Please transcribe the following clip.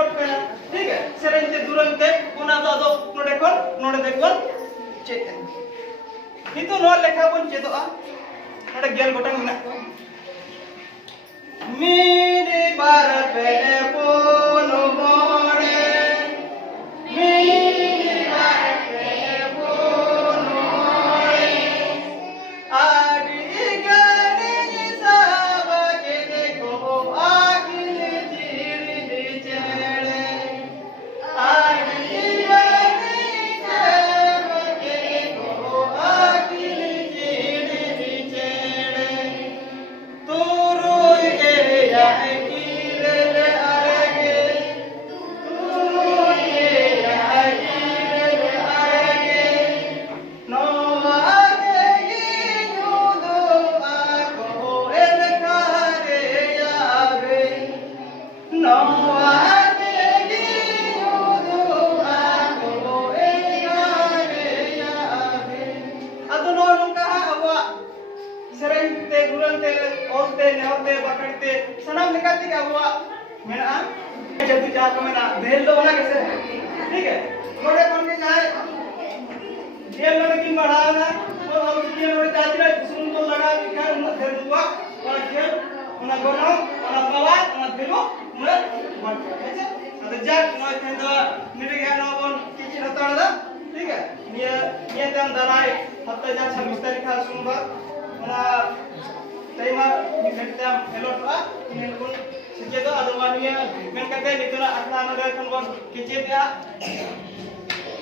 शॉर्ट करना ठीक है सेरेंज ते दुरंग ते उना दो नोडे देखबन चेक नितो नो लेखा बन चेदोआ नोडे गेल गोटन मेना को मिनी बार पेले पोनो मोड़े मिनी बार पेले पोनो मोड़े आदि गने सब के देखो आगिल जीरी बिचड़े आदि गने सब के देखो आगिल जीरी बिचड़े सनम निकालती क्या हुआ मेरा जब भी जाकर मेरा बेल दो ना कैसे ठीक है थोड़े कौन के चाहे जेल में किन बढ़ा ना तो हम जेल में जाती रहे सुन तो लगा कि क्या उन्हें फिर हुआ और जेल उन्हें गोना उन्हें बाबा उन्हें फिरो उन्हें मर गया अरे जाक मैं कहता मेरे क्या ना वो किसी ने तोड़ दा ठीक है ये तन दराई हफ्ते जा 26 तारीख का सुनवा उन्हें Tema kita elok lah, ini pun sejauh ada wanita, kan kata itu lah asal ada kan wan kecil ya.